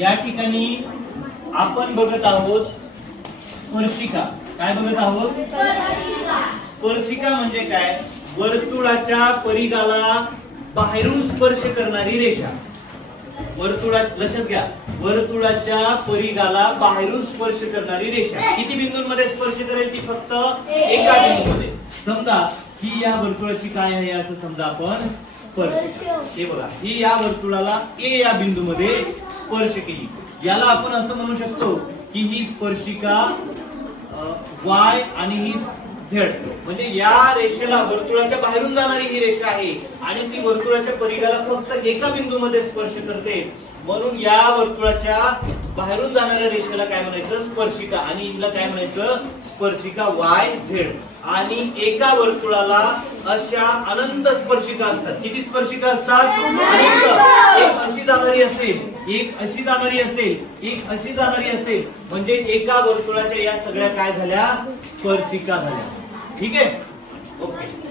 या ठिकाणी आपण बघत आहोत स्पर्शिका. काय बघत आहोत? स्पर्शिका म्हणजे काय? वर्तुळाच्या परिघाला बाहेरून स्पर्श करणारी रेषा. वर्तुळात लक्षात घ्या. वर्तुळाच्या परिघाला बाहेरून स्पर्श करणारी रेषा. किती बिंदूंमध्ये स्पर्श करेल ती फक्त एका बिंदूमध्ये? समजा ही या वर्तुळाची काय आहे असं समजा आपण स्पर्श हे बघा ही या वर्तुळाला ए या बिंदूमध्ये स्पर्श केली याला आपण असं म्हणू शकतो की ही स्पर्शिका वाय आणि ही झेड. म्हणजे या रेषेला वर्तुळाच्या बाहेरून जाणारी ही रेषा आहे आणि ती वर्तुळाच्या परिघाला फक्त एका बिंदूमध्ये स्पर्श करते. म्हणून या वर्तुळाच्या बाहेरून जाणाऱ्या रेषेला काय म्हणायचं? स्पर्शिका. आणि हिला काय म्हणायचं? स्पर्शिका वाय झेड. आणि एका वर्तुळाला अशा अनंत स्पर्शिका असतात. किती स्पर्शिका असतात अनंत एक अशी जाणारी असेल एक अशी जाणारी असेल एक अशी जाणारी असेल म्हणजे एका वर्तुळाच्या या सगळ्या काय झाल्या? स्पर्शिका झाल्या. ठीक आहे? ओके.